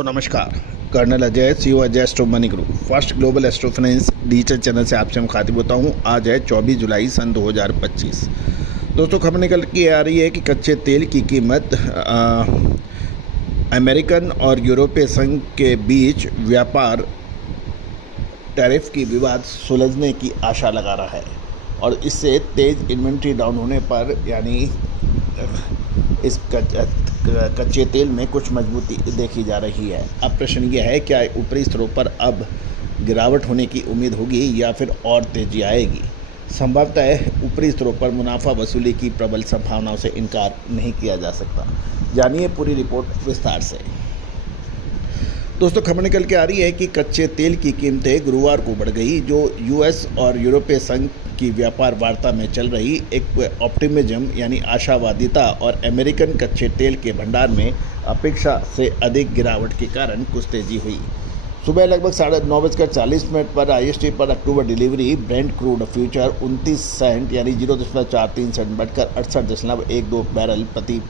दोस्तों नमस्कार। Colonel Ajay, CEO Ajay astro money group first global astro finance digital channel से आपसे मुखातिब होता हूं। आज है 24 जुलाई सन 2025। दोस्तों खबर निकल के आ रही है कि कच्चे तेल की कीमत अमेरिकन और यूरोपीय संघ के बीच व्यापार टैरिफ की विवाद सुलझने की आशा लगा रहा है और इससे तेज इन्वेंट्री डाउन होने पर यानी इस कच्चे तेल में कुछ मजबूती देखी जा रही है। अब प्रश्न यह है, क्या ऊपरी स्तरों पर अब गिरावट होने की उम्मीद होगी या फिर और तेजी आएगी? संभवतः ऊपरी स्तरों पर मुनाफा वसूली की प्रबल संभावनाओं से इनकार नहीं किया जा सकता। जानिए पूरी रिपोर्ट विस्तार से। दोस्तों खबर निकल के आ रही है कि कच्चे तेल की कीमतें गुरुवार को बढ़ गई, जो यूएस और यूरोपीय संघ की व्यापार वार्ता में चल रही एक ऑप्टिमिज्म यानी आशावादिता और अमेरिकन कच्चे तेल के भंडार में अपेक्षा से अधिक गिरावट के कारण कुछ तेजी हुई। सुबह लगभग 9:40 पर IST पर October delivery brent crude future 29 cent यानी 0.43 सेंट बढ़कर 68.12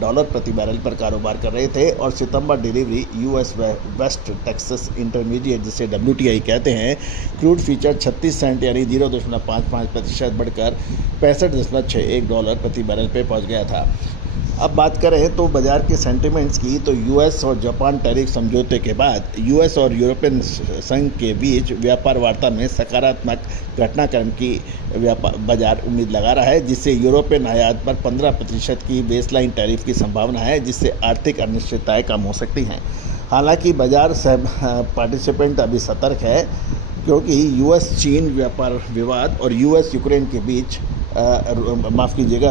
डॉलर प्रति बैरल पर कारोबार कर रहे थे और सितंबर delivery US West Texas Intermediate जिसे WTI कहते हैं क्रूड फीचर 36 सेंट यानी 0.55% बढ़कर 65.61 डॉलर प्रति बैरल पे पहुंच गया था। अब बात करें तो बाजार के सेंटिमेंट्स की, तो यूएस और जापान टैरिफ समझौते के बाद यूएस और यूरोपियन संघ के बीच व्यापार वार्ता में सकारात्मक घटनाक्रम की बाजार उम्मीद लगा रहा है, जिससे यूरोपियन आयात पर 15% की बेसलाइन टैरिफ की संभावना है, जिससे आर्थिक अनिश्चितताएं कम हो सकती हैं। हालांकि बाजार पार्टिसिपेंट अभी सतर्क है क्योंकि यूएस चीन व्यापार विवाद और यूएस यूक्रेन के बीच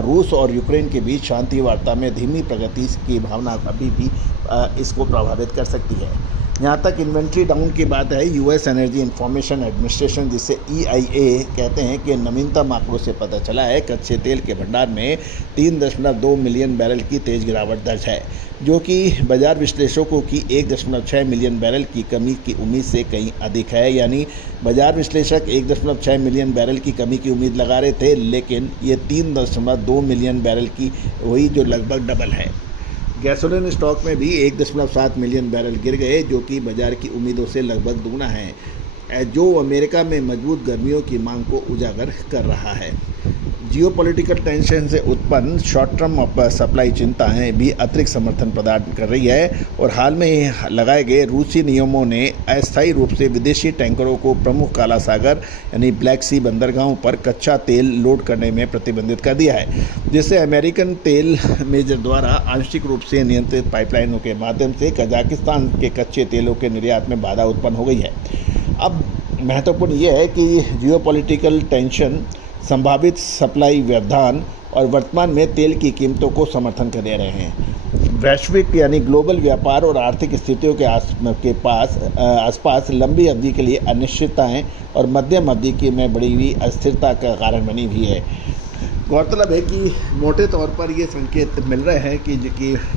रूस और यूक्रेन के बीच शांति वार्ता में धीमी प्रगति की भावना अभी भी इसको प्रभावित कर सकती है। यहाँ तक इन्वेंट्री डाउन की बात है, यूएस एनर्जी इंफॉर्मेशन एडमिनिस्ट्रेशन जिसे EIA कहते हैं कि नवीनतम आंकड़ों से पता चला है कच्चे तेल के भंडार में 3.2 मिलियन बैरल की तेज गिरावट दर्ज है, जो कि बाजार विश्लेषकों की 1.6 मिलियन बैरल की कमी की उम्मीद से कहीं अधिक है। यानी बाजार विश्लेषक 1.6 मिलियन बैरल की कमी की उम्मीद लगा रहे थे, लेकिन ये 3.2 मिलियन बैरल की हुई, जो लगभग डबल है। गैसोलीन स्टॉक में भी 1.7 मिलियन बैरल गिर गए, जो कि बाजार की उम्मीदों से लगभग दुगना है, जो अमेरिका में मजबूत गर्मियों की मांग को उजागर कर रहा है। जियोपॉलिटिकल टेंशन से उत्पन्न शॉर्ट टर्म सप्लाई चिंताएं भी अतिरिक्त समर्थन प्रदान कर रही है और हाल में लगाए गए रूसी नियमों ने अस्थायी रूप से विदेशी टैंकरों को प्रमुख काला सागर यानी ब्लैक सी बंदरगाहों पर कच्चा तेल लोड करने में प्रतिबंधित कर दिया है, जिससे अमेरिकन तेल मेजर द्वारा आंशिक रूप से नियंत्रित पाइपलाइनों के माध्यम से कजाकिस्तान के कच्चे तेलों के निर्यात में बाधा उत्पन्न हो गई है। अब महत्वपूर्ण यह है कि जियोपॉलिटिकल टेंशन, संभावित सप्लाई व्यवधान और वर्तमान में तेल की कीमतों को समर्थन कर दे रहे हैं। वैश्विक यानी ग्लोबल व्यापार और आर्थिक स्थितियों के आसपास लंबी अवधि के लिए अनिश्चितताएं और मध्यम अवधि की में बढ़ी हुई अस्थिरता का कारण बनी हुई है। गौरतलब है कि मोटे तौर पर ये संकेत मिल रहे हैं कि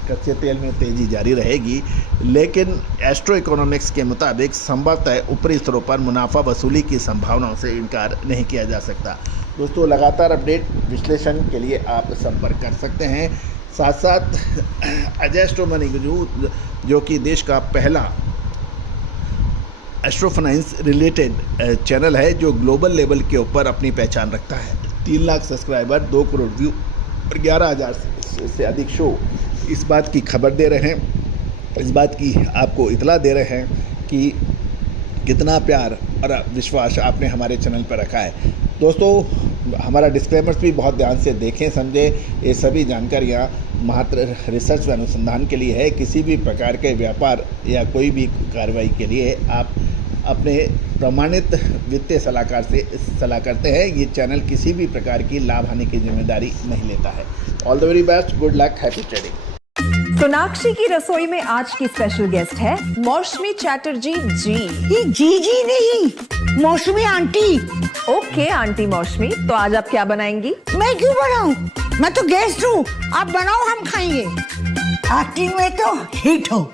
कच्चे तेल में तेज़ी जारी रहेगी, लेकिन एस्ट्रो इकोनॉमिक्स के मुताबिक संभवतः ऊपरी स्तरों पर मुनाफा वसूली की संभावनाओं से इनकार नहीं किया जा सकता। दोस्तों लगातार अपडेट विश्लेषण के लिए आप संपर्क कर सकते हैं। साथ साथ अजय एस्ट्रो मनी ग्रुप, जो कि देश का पहला एस्ट्रो फाइनेंस रिलेटेड चैनल है, जो ग्लोबल लेवल के ऊपर अपनी पहचान रखता है। 3 लाख सब्सक्राइबर, 2 करोड़ व्यू और 11,000 से अधिक शो इस बात की खबर दे रहे हैं, इस बात की आपको इतला दे रहे हैं कि कितना प्यार और विश्वास आपने हमारे चैनल पर रखा है। दोस्तों हमारा डिस्क्लेमर्स भी बहुत ध्यान से देखें समझे। ये सभी जानकारियाँ मात्र रिसर्च व अनुसंधान के लिए है। किसी भी प्रकार के व्यापार या कोई भी कार्रवाई के लिए आप अपने प्रमाणित वित्तीय सलाहकार से सलाह करते हैं। ये चैनल किसी भी प्रकार की लाभ हानि की जिम्मेदारी नहीं लेता है। All the very best, good luck, happy trading. Sonakshi की रसोई में आज की स्पेशल गेस्ट है मौसमी चैटर्जी जी। ये जी नहीं, मौसमी आंटी। ओके आंटी मौसमी, तो आज आप क्या बनाएंगी? मैं क्यों बनाऊं? मैं तो गेस्ट हूँ, आप बनाओ, हम खाएंगे। एक्टिंग में तो हिट हो,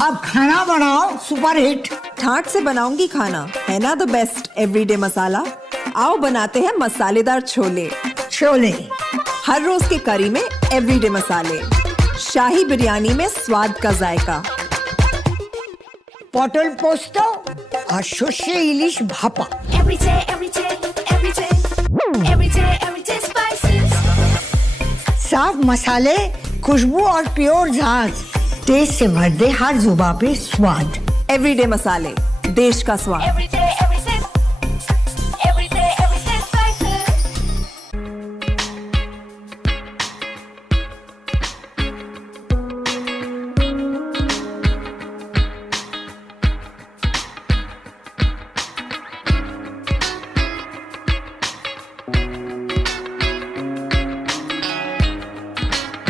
अब खाना बनाओ सुपर हिट। ठाट से बनाऊंगी खाना, है ना द बेस्ट एवरीडे मसाला। आओ बनाते हैं मसालेदार छोले। छोले हर रोज के करी में एवरीडे मसाले। शाही बिरयानी में स्वाद का जायका। পটল পোস্ত আর সর্ষে ইলিশ ভাপা। Every day, every day, every day, every day, every day spices. साफ मसाले, खुशबू और प्योर झांझ, टेस्ट से भर दे हर जुबान पे स्वाद। एवरीडे मसाले, देश का स्वाद। Every day, every